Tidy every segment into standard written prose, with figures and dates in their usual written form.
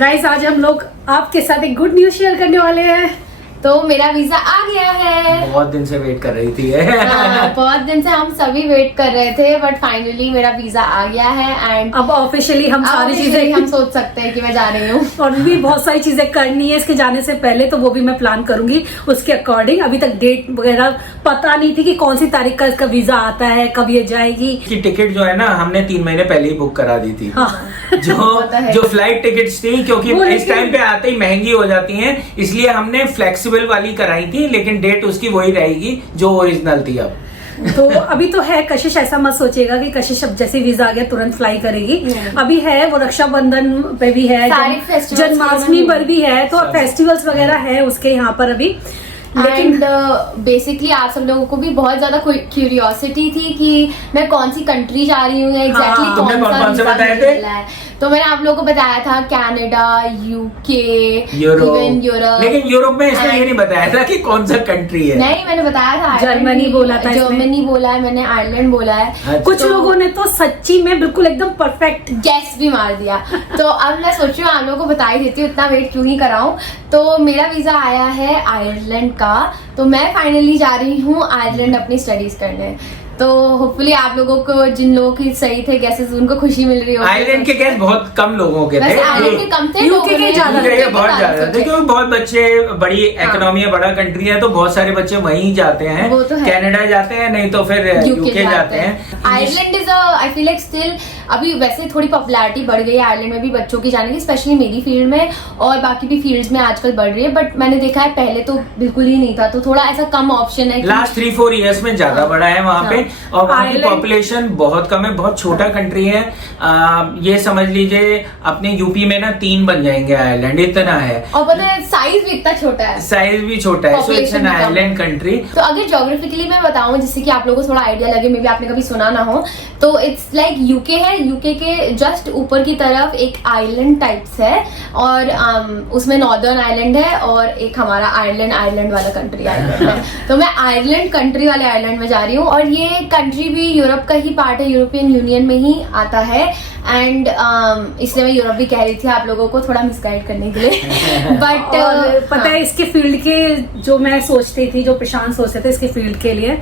Guys आज हम लोग आपके साथ एक गुड न्यूज शेयर करने वाले हैं। तो मेरा वीजा आ गया है। बहुत दिन से वेट कर रही थी बहुत दिन से हम सभी वेट कर रहे थे, बट फाइनली मेरा वीजा आ गया है एंड अब ऑफिशियली हम सारी चीजें हम सोच सकते हैं कि मैं जा रही हूँ। और भी बहुत सारी चीजें करनी है इसके जाने से पहले, तो वो भी मैं प्लान करूंगी उसके अकॉर्डिंग। अभी तक डेट वगैरह पता नहीं थी कि कौन सी तारीख का इसका वीजा आता है, कब ये जाएगी। कि टिकट जो है ना हमने 3 महीने पहले ही बुक करा दी थी। हाँ। जो फ्लाइट टिकट्स थी, क्योंकि इस टाइम पे आते ही महंगी हो जाती हैं, इसलिए हमने फ्लेक्सिबल वाली कराई थी, लेकिन डेट उसकी वही रहेगी जो ओरिजिनल थी। अब तो अभी तो है, कशिश ऐसा मत सोचेगा कि कशिश अब जैसे वीजा आ गया तुरंत फ्लाई करेगी। अभी है वो रक्षाबंधन पे भी है, जन्माष्टमी पर भी है, तो फेस्टिवल्स वगैरह है उसके यहाँ पर अभी। लेकिन बेसिकली आप सब लोगों को भी बहुत ज्यादा क्यूरियोसिटी थी कि मैं कौन सी कंट्री जा रही हूँ, एग्जैक्टली कौन सा वीजा है। तो मैंने आप लोगों को बताया था कनाडा, यूके, इवन यूरोप। लेकिन यूरोप में इसने ये नहीं बताया था कि कौन सा कंट्री है। नहीं, मैंने बताया था जर्मनी बोला था, जर्मनी बोला है मैंने, आयरलैंड बोला है। अच्छा। कुछ लोगों ने तो सच्ची में बिल्कुल एकदम परफेक्ट गैस भी मार दिया। तो अब मैं सोच रही हूँ आप लोगों को बता ही देती हूँ, इतना वेट क्यों ही कराऊं। तो मेरा वीजा आया है आयरलैंड का, तो मैं फाइनली जा रही हूँ आयरलैंड अपनी स्टडीज करने। तो होपफुली आप लोगों को, जिन लोगों की सही थे गैसेस, उनको खुशी मिल रही होगी। आयरलैंड के गैस बहुत कम लोगों के थे, आयरलैंड के कम थे, यूके के ज्यादा थे, बहुत ज्यादा थे, क्योंकि बहुत बच्चे, बड़ी इकोनॉमी है, बड़ा कंट्री है, तो बहुत सारे बच्चे वहीं जाते हैं। कनाडा जाते हैं, नहीं तो फिर यूके जाते हैं। Ireland is I feel like still अभी वैसे थोड़ी पॉपुलैरिटी बढ़ गई है आयरलैंड में भी बच्चों की जाने की, स्पेशली मेरी फील्ड में और बाकी भी फील्ड्स में आजकल बढ़ रही है। बट मैंने देखा है पहले तो बिल्कुल ही नहीं था, तो थोड़ा ऐसा कम ऑप्शन है। लास्ट 3-4 इयर्स में ज्यादा बढ़ा है वहाँ पे, और वहाँ की पॉपुलेशन बहुत कम है, बहुत छोटा कंट्री है। ये समझ लीजिए अपने यूपी में ना 3 बन जाएंगे आयरलैंड, इतना है। और पता है साइज भी इतना छोटा है, साइज भी छोटा है, so it's an island country. तो अगर ज्योग्राफिकली मैं बताऊं, जिससे कि आप लोगों को थोड़ा आइडिया लगे, मे बी आपने कभी सुना ना हो, तो इट्स लाइक यूके है, यूके के जस्ट ऊपर की तरफ एक आइलैंड टाइप्स है, और उसमें नॉर्दर्न आइलैंड है और एक हमारा आयरलैंड वाला कंट्री आइलैंड है। तो मैं आयरलैंड कंट्री वाले आइलैंड में जा रही हूँ, और ये कंट्री भी यूरोप का ही पार्ट है, यूरोपियन यूनियन में ही आता है। एंड इसलिए मैं यूरोप भी कह रही थी आप लोगों को थोड़ा मिसगाइड करने के लिए। बट पता है इसके फील्ड के जो मैं सोचती थी, जो प्रशांत सोचते थे इसके फील्ड के लिए,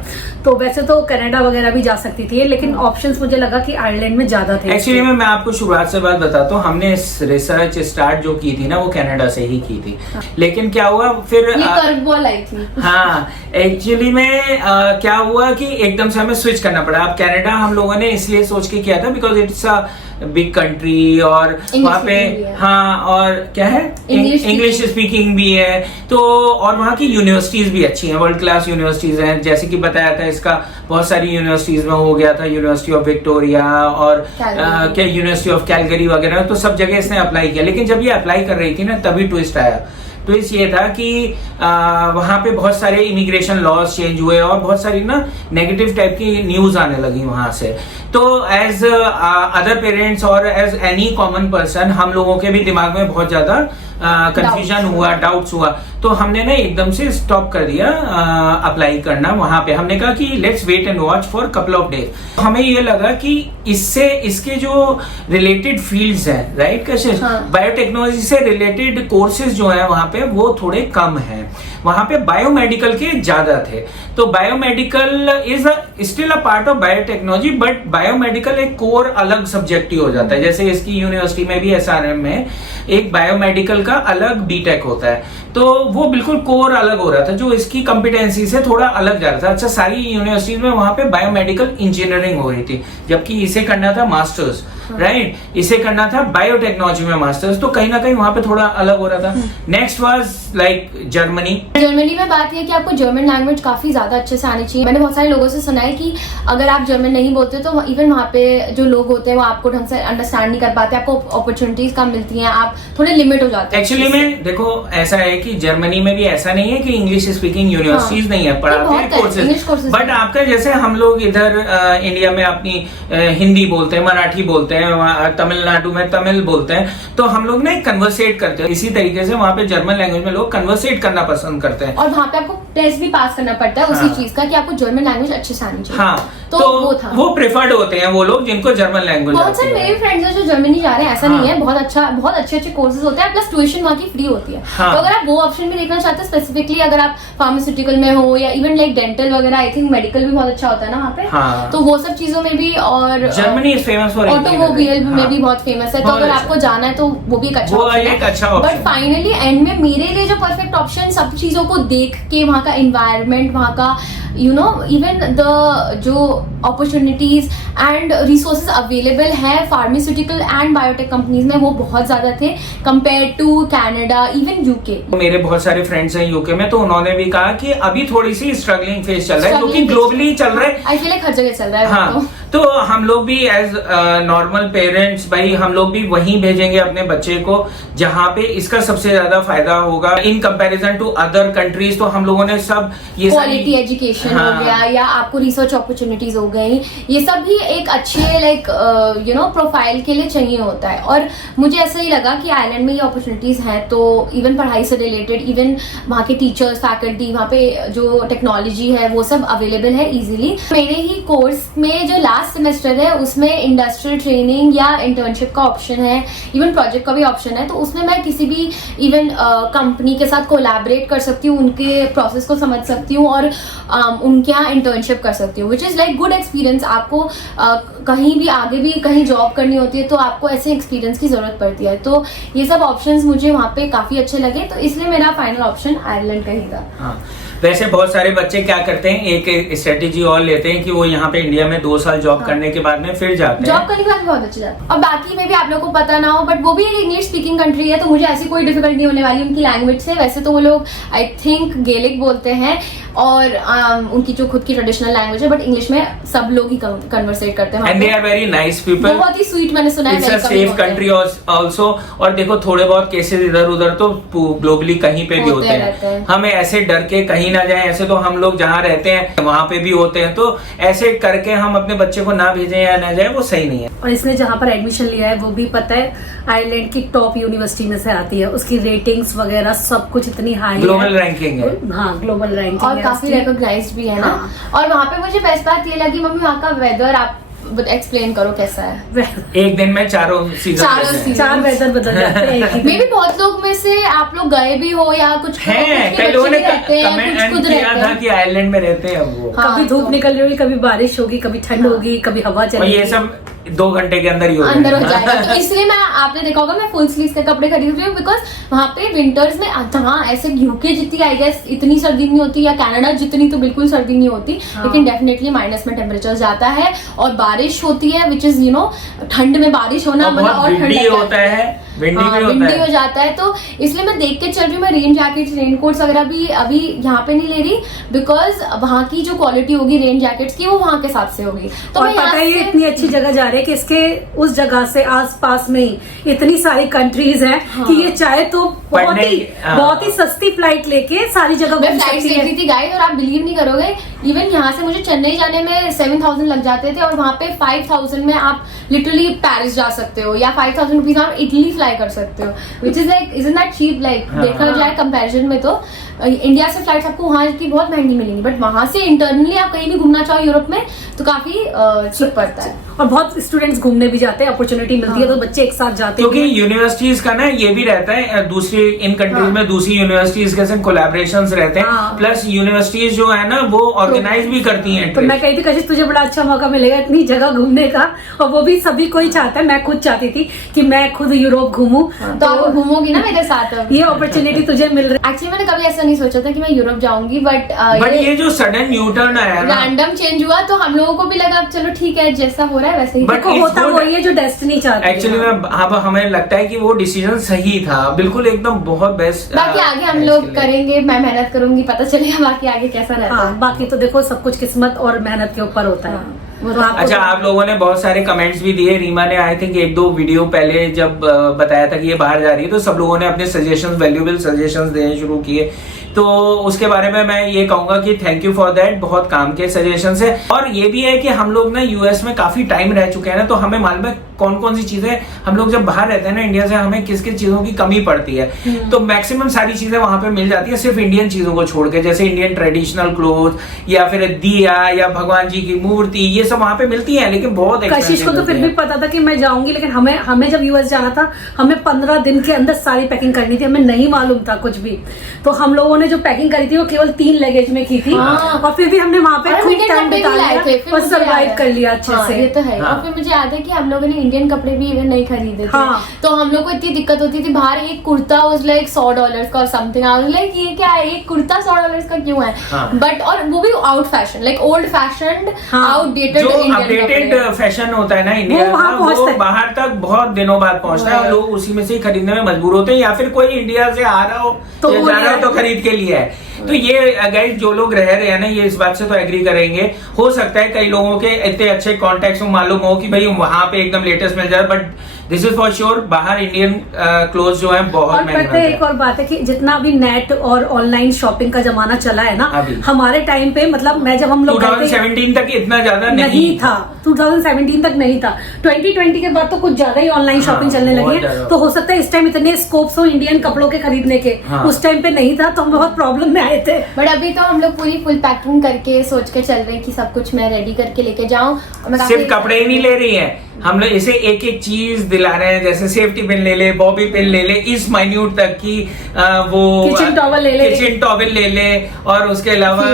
तो वैसे तो कनाडा वगैरह भी जा सकती थी, लेकिन ऑप्शंस मुझे लगा कि आयरलैंड में ज्यादा थे। एक्चुअली मैं आपको शुरुआत से बात बताता हूँ, हमने रिसर्च स्टार्ट जो की थी ना, वो कनाडा से ही की थी। लेकिन क्या हुआ फिर, ये कर्वबॉल आई थी। हाँ, एक्चुअली में क्या हुआ कि एकदम से हमें स्विच करना पड़ा। अब कनाडा हम लोगों ने इसलिए सोच के किया था because it's a big country, और वहाँ पे हाँ, और क्या है, इंग्लिश स्पीकिंग भी है, तो और वहाँ की यूनिवर्सिटीज भी अच्छी हैं, वर्ल्ड क्लास यूनिवर्सिटीज हैं। जैसे कि बताया था, इसका बहुत सारी यूनिवर्सिटीज में हो गया था, यूनिवर्सिटी ऑफ विक्टोरिया और क्या यूनिवर्सिटी ऑफ कैलगरी वगैरह, तो सब जगह इसने अप्लाई किया। लेकिन जब ये अप्लाई कर रही थी ना, तभी ट्विस्ट आया। ट्विस्ट ये था कि वहाँ पे बहुत सारे इमिग्रेशन लॉज चेंज हुए, और बहुत सारी ना नेगेटिव टाइप की न्यूज आने लगी वहां से। तो एज अदर पेरेंट्स और एज एनी कॉमन पर्सन, हम लोगों के भी दिमाग में बहुत ज्यादा कंफ्यूजन हुआ, डाउट्स हुआ, तो हमने ना एकदम से स्टॉप कर दिया अप्लाई करना वहां पे। हमने कहा कि let's wait and watch for couple of days. हमें ये लगा कि इससे इसके जो रिलेटेड फील्ड्स हैं, राइट कशिश, बायोटेक्नोलॉजी से रिलेटेड कोर्सेज जो है वहां पे वो थोड़े कम हैं। वहां पे बायोमेडिकल के ज्यादा थे, तो biomedical is still a part of biotechnology, but biomedical एक कोर अलग सब्जेक्ट ही हो जाता है। जैसे इसकी यूनिवर्सिटी में भी SRM में एक बायोमेडिकल का अलग बीटेक होता है, तो वो बिल्कुल कोर अलग हो रहा था, जो इसकी कॉम्पिटेंसी से थोड़ा अलग जा रहा था। अच्छा, सारी यूनिवर्सिटीज में वहां पे बायोमेडिकल इंजीनियरिंग हो रही थी, जबकि इसे करना था मास्टर्स, राइट, इसे करना था बायोटेक्नोलॉजी में मास्टर्स, तो कहीं ना कहीं वहां पे थोड़ा अलग हो रहा था। नेक्स्ट वाज लाइक जर्मनी में बात यह कि आपको जर्मन लैंग्वेज काफी ज्यादा अच्छे से आनी चाहिए। मैंने बहुत सारे लोगों से सुना है कि अगर आप जर्मन नहीं बोलते तो इवन वहाँ पे जो लोग होते हैं वो आपको ढंग से अंडरस्टैंड नहीं कर पाते, आपको अपॉर्चुनिटीज कम मिलती हैं, आप थोड़े लिमिट हो जाते हैं। एक्चुअली में देखो ऐसा है कि जर्मनी में भी ऐसा नहीं है कि इंग्लिश स्पीकिंग यूनिवर्सिटीज नहीं है, पढ़ाते हैं कोर्सेज, बट आपका जैसे हम लोग इधर इंडिया में अपनी हिंदी बोलते हैं, मराठी बोलते हैं, तमिलनाडु में तमिल बोलते हैं, तो हम लोग ना कन्वर्सेट करते हैं। इसी तरीके से वहाँ पे जर्मन लैंग्वेज में लोग कन्वर्सेट करना पसंद करते हैं, और वहाँ पे आपको टेस्ट भी पास करना पड़ता है उसी चीज का कि आपको जर्मन लैंग्वेज अच्छे से आनी चाहिए। हाँ, तो वो प्रेफर्ड होते हैं वो लोग जिनको जर्मन लैंग्वेज। बहुत सारे मेरे फ्रेंड्स हैं जो जर्मनी जा रहे हैं, ऐसा नहीं है, बहुत अच्छे कोर्सेज होते हैं, प्लस ट्यूशन वहाँ की फ्री होती है। तो अगर आप वो ऑप्शन भी देखना चाहते हैं स्पेसिफिकली, अगर आप फार्मास्यूटिकल में हो या इवन लाइक डेंटल वगैरह, आई थिंक मेडिकल भी बहुत अच्छा होता है ना वहाँ पे, तो वो सब चीजों में भी, और Germany is famous for automobile में भी बहुत फेमस है। तो अगर आपको जाना है तो वो भी एक अच्छा ऑप्शन है। बट फाइनली एंड में मेरे लिए जो परफेक्ट ऑप्शन, सब चीजों को देख के, वहाँ का एनवायरनमेंट, वहाँ का इवन द जो अपॉर्चुनिटीज एंड रिसोर्सेज अवेलेबल है फार्मास्यूटिकल एंड बायोटेक कंपनीज में, वो बहुत ज्यादा थे compare to Canada, even UK. मेरे बहुत सारे फ्रेंड्स हैं यूके में, तो उन्होंने भी कहा कि अभी थोड़ी सी स्ट्रगलिंग फेज चल रहा है, क्योंकि ग्लोबली चल रहा है। आई फील लाइक हर जगह चल रहा है। हाँ, तो हम लोग भी एज नॉर्मल पेरेंट्स, भाई हम लोग भी वहीं भेजेंगे अपने बच्चे को जहाँ पे इसका सबसे ज्यादा फायदा होगा in comparison to other countries. तो हम लोगों ने सब ये क्वालिटी एजुकेशन हो गया, या आपको रिसर्च अपॉर्चुनिटीज हो गई, ये सब भी एक अच्छे लाइक प्रोफाइल के लिए चाहिए होता है। और मुझे ऐसा ही लगा कि आयरलैंड में ये अपॉर्चुनिटीज हैं, तो इवन पढ़ाई से रिलेटेड, इवन वहाँ के टीचर्स, फैकल्टी, वहाँ पे जो टेक्नोलॉजी है वो सब अवेलेबल है इजीली। मेरे ही कोर्स में जो लास्ट सेमेस्टर है उसमें इंडस्ट्रियल ट्रेनिंग या इंटर्नशिप का ऑप्शन है, इवन प्रोजेक्ट का भी ऑप्शन है। तो उसमें मैं किसी भी इवन कंपनी के साथ कोलैबोरेट कर सकती हूँ, उनके प्रोसेस को समझ सकती हूँ, और उनके यहाँ इंटर्नशिप कर सकती हूँ, विच इज लाइक गुड एक्सपीरियंस। आपको कहीं भी आगे भी कहीं जॉब करनी होती है तो आपको ऐसे एक्सपीरियंस की जरूरत पड़ती है। तो ये सब ऑप्शंस मुझे वहाँ पे काफी अच्छे लगे, तो इसलिए मेरा फाइनल ऑप्शन आयरलैंड कहेगा। हाँ, वैसे बहुत सारे बच्चे क्या करते हैं, एक स्ट्रेटेजी और लेते हैं कि वो यहाँ पे इंडिया में 2 साल जॉब करने के बाद में फिर जाते हैं। जॉब करने के बाद बहुत अच्छे जाते हैं। और बाकी में भी आप लोगों को पता ना हो, बट वो भी एक इंग्लिश स्पीकिंग कंट्री है, तो मुझे ऐसी कोई डिफिकल्टी नहीं होने वाली उनकी लैंग्वेज से। वैसे तो वो लोग आई थिंक गेलिक बोलते हैं, और उनकी जो खुद की ट्रेडिशनल लैंग्वेज है, बट इंग्लिश में सब लोग ही कन्वर्सेट करते हैं। And they are very nice people, बहुत ही स्वीट, मैंने सुना है। It's a safe country also. और देखो थोड़े बहुत केसेस इधर उधर तो ग्लोबली कहीं पे भी होते हैं, हमें ऐसे डर के कहीं ना जाए। ऐसे तो हम लोग जहाँ रहते हैं वहाँ पे भी होते हैं, तो ऐसे करके हम अपने बच्चे को ना भेजें या ना जाए, वो सही नहीं है। और इसने जहाँ पर एडमिशन लिया है वो भी पता है आयरलैंड की टॉप यूनिवर्सिटी में से आती है, उसकी रेटिंग्स वगैरह सब कुछ इतनी हाई, ग्लोबल रैंकिंग है। हाँ, ग्लोबल रैंकिंग और काफी रिकॉग्नाइज्ड भी है ना। और वहाँ पे मुझे बेस्ट बात ये लगी, मम्मी वहाँ का वेदर आप एक्सप्लेन करो कैसा है। एक दिन में चार वेदर बदल जाते हैं। मे भी बहुत लोग में से आप लोग गए भी हो, या कुछ हैं, कई लोगों ने कमेंट किया था कि आयरलैंड में रहते हैं वो। कभी धूप निकल रही होगी, कभी बारिश होगी, कभी ठंड होगी, कभी हवा चलेगी, ये सब 2 घंटे के अंदर ही अंदर हो जाएगा। तो इसलिए मैं, आपने देखा होगा, मैं फुल स्लीव्स के कपड़े खरीद रही हूँ, बिकॉज वहाँ पे विंटर्स में जहाँ ऐसे यूके जितनी आई गेस इतनी सर्दी नहीं होती, या कनाडा जितनी तो बिल्कुल सर्दी नहीं होती, लेकिन डेफिनेटली माइनस में टेम्परेचर जाता है, और बारिश होती है, विच इज ठंड में बारिश होना मतलब और ठंड होता है, विंडी हो जाता है। तो इसलिए मैं देख के चल रही हूँ, मैं रेन जैकेट्स, रेन कोट्स वगैरह भी अभी यहाँ पे नहीं ले रही, बिकॉज वहाँ की जो क्वालिटी होगी रेन जैकेट्स की वो वहाँ के हिसाब से होगी। तो और पता है इतनी अच्छी जगह जा रहे हैं कि इसके उस जगह से आसपास में ही इतनी सारी कंट्रीज हैं कि ये चाहे तो बहुत ही सस्ती फ्लाइट लेके सारी जगह घूम सकती है। थी गाइस, और आप बिलीव नहीं करोगे, इवन यहाँ से मुझे चेन्नई जाने में 7,000 लग जाते थे, और वहाँ पे 5,000 में आप लिटरली पेरिस जा सकते हो, या 5,000 रुपीज आप इटली फ्लाई कर सकते हो, which is like isn't that cheap. Like देखा जाए कंपैरिजन में तो इंडिया से फ्लाइट्स आपको वहाँ की बहुत महंगी मिलेंगी, बट वहाँ से इंटरनली आप कहीं भी घूमना चाहो यूरोप में तो काफी चीप पड़ता है। और बहुत स्टूडेंट्स घूमने भी जाते हैं, अपॉर्चुनिटी मिलती है तो बच्चे एक साथ जाते हैं, क्योंकि यूनिवर्सिटीज का ना ये भी रहता है, दूसरी इन कंट्रीज में दूसरी यूनिवर्सिटीज के साथ कोलैबोरेशंस रहते हैं, प्लस यूनिवर्सिटीज जो है ना वो ऑर्गेनाइज भी करती हैं। तो मैं कही थी कशिश तुझे बड़ा अच्छा मौका मिलेगा इतनी जगह घूमने का, और वो भी सभी को ही चाहता है। मैं खुद चाहती थी कि मैं खुद यूरोप घूमूं, तो आप घूमोगी ना मेरे साथ, ये अपॉर्चुनिटी तुझे मिल रही है। एक्चुअली मैंने कभी ऐसा नहीं सोचा था कि मैं यूरोप जाऊंगी, बट ये जो सडन यू टर्न आया ना, रैंडम चेंज हुआ, तो हम लोगों को भी लगा चलो ठीक है जैसा हो रहा है वैसे ही होता, वही है जो डेस्टिनी चाहती है। एक्चुअली अब हमें लगता है कि वो डिसीजन सही था, बिल्कुल एकदम बहुत बेस्ट। बाकी आगे हम लोग करेंगे, मैं मेहनत करूंगी, पता चलेगा बाकी आगे कैसा रहता है। बाकी तो देखो सब कुछ किस्मत और मेहनत के ऊपर होता है। अच्छा, आप लोगों ने बहुत सारे कमेंट्स भी दिए। रीमा ने आई थिंक 1-2 वीडियो पहले जब बताया था कि ये बाहर जा रही है, तो सब लोगों ने अपने सजेशंस, वैल्यूएबल सजेशंस देने शुरू किए। तो उसके बारे में मैं ये कहूंगा कि थैंक यू फॉर दैट, बहुत काम के सजेशंस है। और ये भी है कि हम लोग ना यूएस में काफी टाइम रह चुके हैं ना, तो हमें मालूम है कौन कौन सी चीजें हम लोग जब बाहर रहते हैं ना इंडिया से, हमें किस किस चीजों की कमी पड़ती है। तो मैक्सिमम सारी चीजें वहां पे मिल जाती है, सिर्फ इंडियन चीजों को छोड़ के, जैसे इंडियन ट्रेडिशनल क्लोथ या फिर दिया या भगवान जी की मूर्ति, ये सब वहां पे मिलती है, लेकिन बहुत कशिश को तो फिर भी पता था कि मैं जाऊंगी, लेकिन हमें जब यूएस जाना था, हमें 15 दिन के अंदर सारी पैकिंग करनी थी, हमें नहीं मालूम था कुछ भी। तो हम लोगों ने जो पैकिंग करी थी वो केवल 3 लगेज में की थी, और फिर भी हमने वहां पे खूब टाइम बिता लिया और सर्वाइव कर लिया अच्छे से। ये तो है। और फिर मुझे याद है कि हम लोगों ने इंडियन कपड़े भी इवन नहीं खरीदे थे, तो हम लोग को इतनी दिक्कत होती थी। बाहर एक कुर्ता वाज लाइक $100 का और समथिंग, आई वाज लाइक ये क्या है, एक कुर्ता $100 का क्यों है? बट और वो भी out fashion, like old fashion, outdated updated fashion होता है ना इंडिया का, वो बाहर तक बहुत दिनों बाद पहुंचता है और लोग उसी में से ही खरीदने में मजबूर होते हैं, या फिर कोई इंडिया से आ रहा हो तो जा रहा हो तो खरीद के लिए है। तो ये गाइस जो लोग रह रहे हैं ना, ये इस बात से तो एग्री करेंगे। हो सकता है कई लोगों के इतने अच्छे कॉन्टेक्ट्स में मालूम हो कि भाई वहां पे एकदम लेटेस्ट मिल जाए, but this is for sure बाहर इंडियन क्लोथ्स जो है बहुत महंगे। एक और बात है कि जितना भी नेट और ऑनलाइन शॉपिंग का जमाना चला है ना, हमारे टाइम पे, मतलब मैं जब हम लोग 2017 तक इतना ज्यादा नहीं था, 2017 तक नहीं था। 2020 के बाद तो कुछ ज्यादा ही ऑनलाइन शॉपिंग चलने लगी है, तो हो सकता है इस टाइम इतने स्कोप्स हो इंडियन कपड़ों के खरीदने के, उस टाइम पे नहीं था, तो हम बहुत प्रॉब्लम में आए थे। बट अभी तो हम लोग पूरी फुल पैकिंग करके सोच के चल रहे हैं कि सब कुछ मैं रेडी करके लेके जाऊं। सिर्फ कपड़े ही नहीं ले रही है, हम लोग इसे एक एक चीज दिला रहे हैं, जैसे सेफ्टी पिन ले ले, बॉबी पिन ले ले, इस माइन्यूट तक की वो किचन टॉवल ले ले, और उसके अलावा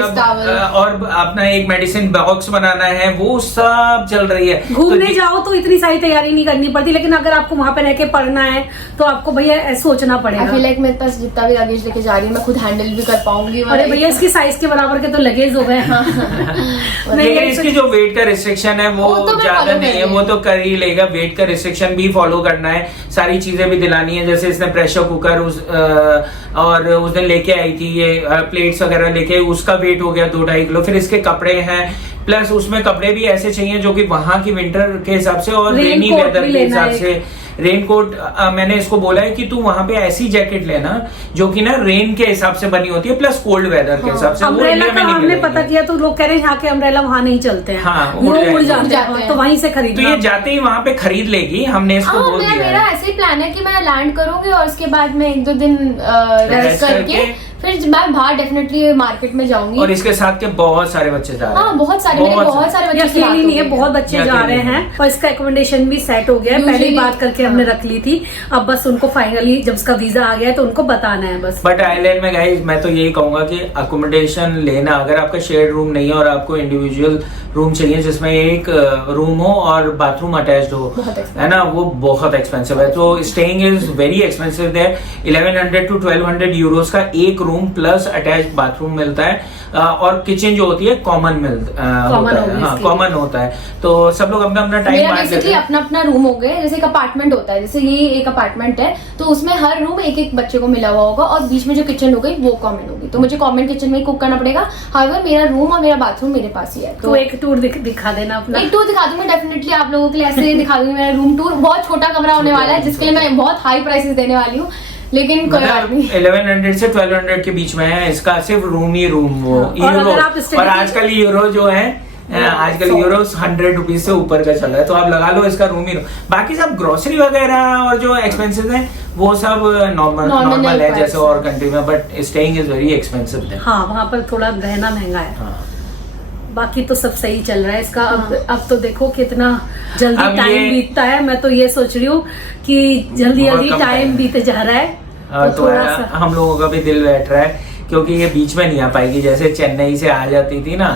और अपना एक मेडिसिन बॉक्स बनाना है, वो सब चल रही है। घूमने जाओ तो इतनी सारी तैयारी नहीं करनी पड़ती, लेकिन अगर आपको वहां पे रह के पढ़ना है तो आपको भैया सोचना पड़ेगा। आई फील लाइक मेरे पास जितना भी लगेज लेके जा रही हूँ मैं खुद हैंडल भी कर पाऊंगी। अरे भैया इसकी साइज के बराबर के तो लगेज हो गए। लेकिन इसकी जो वेट का रिस्ट्रिक्शन है वो ज्यादा नहीं है, वो तो कर ही लेगा। वेट का रिस्ट्रिक्शन भी फॉलो करना है, सारी चीजें भी दिलानी है। जैसे इसने प्रेशर कुकर और उस दिन लेके आई थी ये प्लेट्स वगैरह लेके, उसका वेट हो गया 2-2.5 किलो। फिर इसके कपड़े हैं, प्लस उसमें कपड़े भी ऐसे चाहिए जो कि वहां की विंटर के हिसाब से और रेनी वेदर के हिसाब से। रेनकोट मैंने इसको बोला है कि तू वहां पे ऐसी जैकेट लेना जो कि ना रेन के हिसाब से बनी होती है, प्लस कोल्ड वेदर के हिसाब से। अम्ब्रेला का हमने पता किया तो लोग कह रहे हैं यहाँ के अम्ब्रेला वहाँ नहीं चलते हैं, वो उड़ जाते हैं, तो वहीं से खरीद। तो ये जाते ही वहाँ पे खरीद लेगी, हमने इसको बोल दिया। मेरा ऐसे ही प्लान है कि मैं लैंड करूंगी और उसके बाद में 1-2 दिन रेस्ट करके फिर मैं बाहर डेफिनेटली मार्केट में जाऊंगी। और इसके साथ के बहुत सारे बच्चे जा रहे हैं। हाँ, बहुत सारे बच्चे अकेली नहीं है, बहुत बच्चे जा रहे हैं। और इसका एकोमोडेशन भी सेट हो गया है, पहले ही बात करके हमने रख ली थी। अब बस उनको फाइनली जब उसका वीजा आ गया है तो उनको बताना है बस। बट आइलैंड में गाइस मैं तो यही कहूंगा कि अकोमोडेशन लेना, अगर आपका शेयर्ड रूम नहीं है और आपको इंडिविजुअल रूम चाहिए जिसमें एक रूम हो और बाथरूम अटैच्ड हो, है ना, वो बहुत एक्सपेंसिव है। तो staying is very expensive there. 1100 to 1200 euros का एक रूम प्लस अटैच्ड बाथरूम मिलता है, और किचन जो होती है कॉमन कॉमन होता है। तो सब लोग अपना अपना टाइम बांट लेते हैं। अपना अपना रूम हो गए, जैसे एक अपार्टमेंट होता है, जैसे ये एक अपार्टमेंट है तो उसमें हर रूम एक बच्चे को मिला हुआ होगा और बीच में जो किचन हो गई वो कॉमन होगी, तो मुझे कॉमन किचन में कुक करना पड़ेगा। हाउएवर मेरा रूम और मेरा बाथरूम मेरे पास ही है, तो एक टूर दिखा देना अपना। एक टूर दिखा दूंगी डेफिनेटली आप लोगों के लिए, ऐसे दिखा दूंगी मेरा रूम टूर। बहुत छोटा कमरा होने वाला है जिसके लिए मैं बहुत हाई प्राइसेस देने वाली हूँ, लेकिन कोई बात नहीं। 1100 से 1200 के बीच में है इसका सिर्फ रूम ही रूम। वो यूरो, और आजकल यूरो जो है, आजकल यूरो 100 रुपीज से ऊपर का चल रहा है, तो आप लगा लो इसका रूम ही। बाकी सब ग्रोसरी वगैरह और जो एक्सपेंसेस हैं वो सब नॉर्मल है जैसे और कंट्री में, but staying is very expensive. हाँ, वहाँ पर थोड़ा रहना महंगा है। बाकी तो सब सही चल रहा है इसका। अब तो देखो कितना जल्दी टाइम बीतता है। मैं तो ये सोच रही हूँ कि जल्दी टाइम बीते जा रहा है, तो थोड़ा सा हम लोगों का भी दिल बैठ रहा है, क्योंकि ये बीच में नहीं आ पाएगी। जैसे चेन्नई से आ जाती थी ना,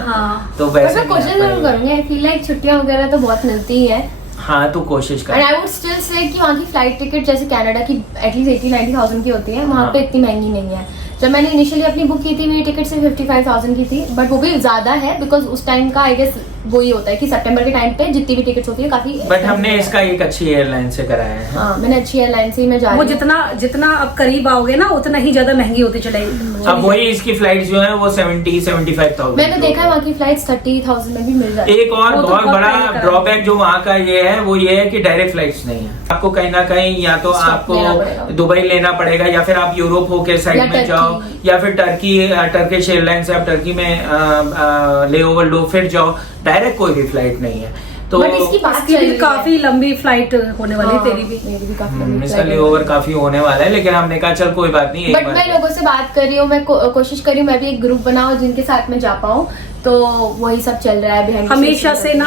तो वैसे कोशिश जरूर करूंगी। आई फील लाइक छुट्टियां वगैरह तो बहुत मिलती है। हाँ, तो कोशिश कर। And I would still say कि वहाँ की फ्लाइट टिकट जैसे कनाडा की एटलीस्ट 80-90,000 की होती है, वहाँ पे इतनी महंगी नहीं है। जब मैंने इनिशियली अपनी बुक की थी मेरी टिकट सिर्फ 55,000 की थी, बट वो भी ज्यादा है बिकॉज उस टाइम का आई गेस वही होता है कि सितंबर के टाइम पे जितनी भी टिकट्स होती है काफी। बट हमने इसका एक अच्छी एयरलाइन से कराया है। हाँ, मैंने अच्छी एयरलाइन से ही मैं जा रही वो हूँ। जितना अब करीब आओगे ना उतना ही ज्यादा महंगी होती चलेगी। अब वही इसकी फ्लाइट जो है वो 70-75,000। मैंने देखा है वहाँ की फ्लाइट्स 30,000 में भी मिल जाती है। एक और वो तो बहुत बहुत बड़ा पहले करा। ड्रॉबैक जो वहाँ का ये है कि डायरेक्ट फ्लाइट्स नहीं है। आपको कहीं ना कहीं या तो Stop लेना पड़ेगा। आपको दुबई लेना पड़ेगा, या फिर आप यूरोप होके या साइड में टर्की। जाओ, या फिर टर्किश एयरलाइन से आप टर्की में ले ओवर लो फिर जाओ। डायरेक्ट कोई भी फ्लाइट नहीं है। तो बट इसकी बात इसकी चल भी रही है। काफी लंबी फ्लाइट होने वाली है, तेरी भी। मेरी भी काफी लंबी इसका flight ले है। ओवर काफी होने वाला है, लेकिन हमने कहा चल कोई बात नहीं, एक बट बार मैं लोगों से बात कर रही हूँ, मैं कोशिश कर रही हूँ मैं भी एक ग्रुप बनाऊं जिनके साथ में जा पाऊँ, तो वही सब चल रहा है behind the हमेशा scenes। से ना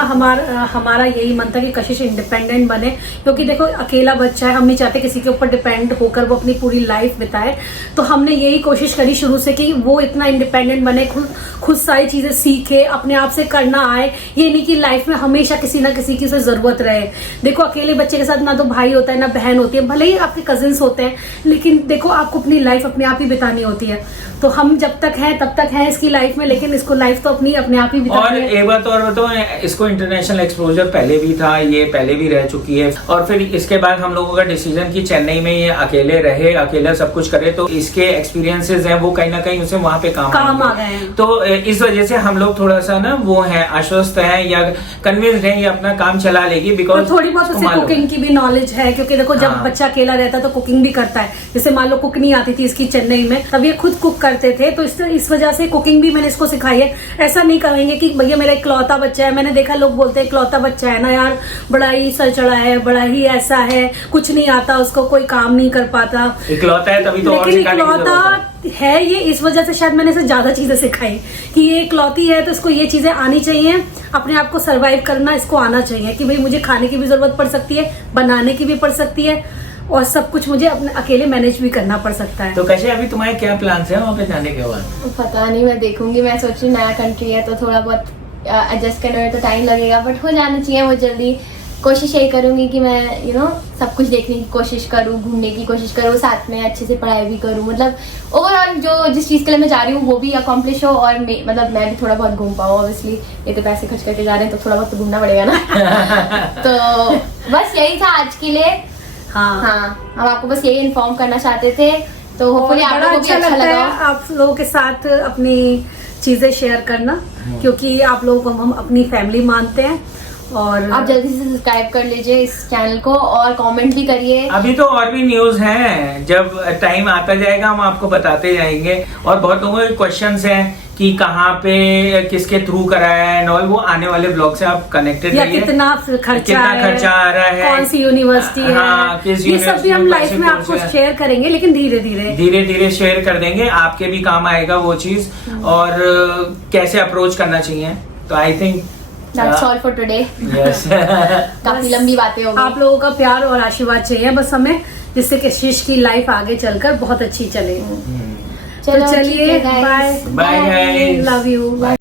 हमारा यही मन था कि कशिश इंडिपेंडेंट बने, क्योंकि देखो अकेला बच्चा है, हम नहीं चाहते किसी के ऊपर डिपेंड होकर वो अपनी पूरी लाइफ बिताए। तो हमने यही कोशिश करी शुरू से कि वो इतना इंडिपेंडेंट बने, खुद सारी चीजें सीखे, अपने आप से करना आए। ये नहीं कि लाइफ में हमेशा किसी ना किसी की से जरूरत रहे। देखो अकेले बच्चे के साथ ना तो भाई होता है ना बहन होती है, भले ही आपके कजिन्स होते हैं, लेकिन देखो आपको अपनी लाइफ अपने आप ही बितानी होती है। तो हम जब तक हैं तब तक हैं इसकी लाइफ में, लेकिन इसको लाइफ तो अपने आप ही और बितानी है। एक बात और बताओ, इसको इंटरनेशनल एक्सपोजर पहले भी था, ये पहले भी रह चुकी है, और फिर इसके बाद हम लोगों का डिसीजन कि चेन्नई में ये अकेले रहे, अकेला सब कुछ करे, तो इसके एक्सपीरियंसेस हैं वो कहीं ना कहीं उसे वहाँ पे काम आ गए हैं। तो इस वजह से हम लोग थोड़ा सा ना वो है आश्वस्त है या कन्विंस्ड है ये अपना काम चला लेगी, और बिकॉज थोड़ी बहुत उसे कुकिंग की भी नॉलेज है, क्योंकि देखो जब हाँ। बच्चा अकेला रहता है तो कुकिंग भी करता है। जैसे मान लो कुक नहीं आती थी इसकी चेन्नई में, तब ये खुद कुक करते थे, तो इस वजह से कुकिंग भी मैंने इसको सिखाई है। ऐसा नहीं कहेंगे कि भैया मेरा इकलौता बच्चा है। मैंने देखा लोग बोलते हैं इकलौता बच्चा है ना यार, बड़ा ही सर चढ़ा है, बड़ा ही ऐसा है, कुछ नहीं आता उसको, कोई काम नहीं कर पाता। इकलौता है तभी तो और लेकिन सिखाने की जरूरत इकलौता है ये, इस वजह से शायद मैंने इसे ज्यादा चीजें सिखाई कि ये इकलौती है तो इसको ये चीजें आनी चाहिए, अपने आप को सरवाइव करना इसको आना चाहिए कि भाई मुझे खाने की भी जरूरत पड़ सकती है, बनाने की भी पड़ सकती है, और सब कुछ मुझे अपने अकेले मैनेज भी करना पड़ सकता है। तो कैसे अभी तुम्हारे क्या प्लान्स है वहाँ पे जाने के बाद? पता नहीं, मैं देखूंगी। मैं सोच रही हूँ नया कंट्री है तो थोड़ा बहुत एडजस्ट करने में तो टाइम लगेगा, बट हो जाना चाहिए वो जल्दी। कोशिश यही करूंगी कि मैं सब कुछ देखने की कोशिश करूँ, घूमने की कोशिश करूँ, साथ में अच्छे से पढ़ाई भी करूँ, मतलब ओवरऑल जो जिस चीज़ के लिए मैं जा रही हूँ वो भी अकॉम्प्लिश हो, और मतलब मैं भी थोड़ा बहुत घूम पाऊँ। ऑब्वियसली ये तो पैसे खर्च करके जा रहे हैं तो थोड़ा बहुत तो घूमना पड़ेगा ना। तो बस यही था आज के लिए। हाँ, हम आपको बस यही इन्फॉर्म करना चाहते थे, तो होपफुली आप लोगों को भी अच्छा लगता लगा। है आप लोगों के साथ अपनी चीजें शेयर करना, क्योंकि आप लोगों को हम अपनी फैमिली मानते हैं। और आप जल्दी से सब्सक्राइब कर लीजिए इस चैनल को, और कमेंट भी करिए। अभी तो और भी न्यूज हैं, जब टाइम आता जाएगा हम आपको बताते जाएंगे। और बहुत लोगों के क्वेश्चंस हैं कि कहाँ पे किसके थ्रू कराया है और वो आने वाले ब्लॉग से आप कनेक्टेड या रहिए। कितना खर्चा आ रहा है, कौन सी यूनिवर्सिटी है, हाँ, किस ये सब भी हम लाइफ में आपको यूनिवर्सिटी शेयर करेंगे, लेकिन धीरे धीरे शेयर कर देंगे, आपके भी काम आएगा वो चीज, और कैसे अप्रोच करना चाहिए। तो I think That's all for today. Yes काफी लंबी बातें हो गई। आप लोगों का प्यार और आशीर्वाद चाहिए बस हमें, जिससे कि शीश की लाइफ आगे चलकर बहुत अच्छी चले। चलो तो चलिए, ठीक है guys. Bye bye guys, love you.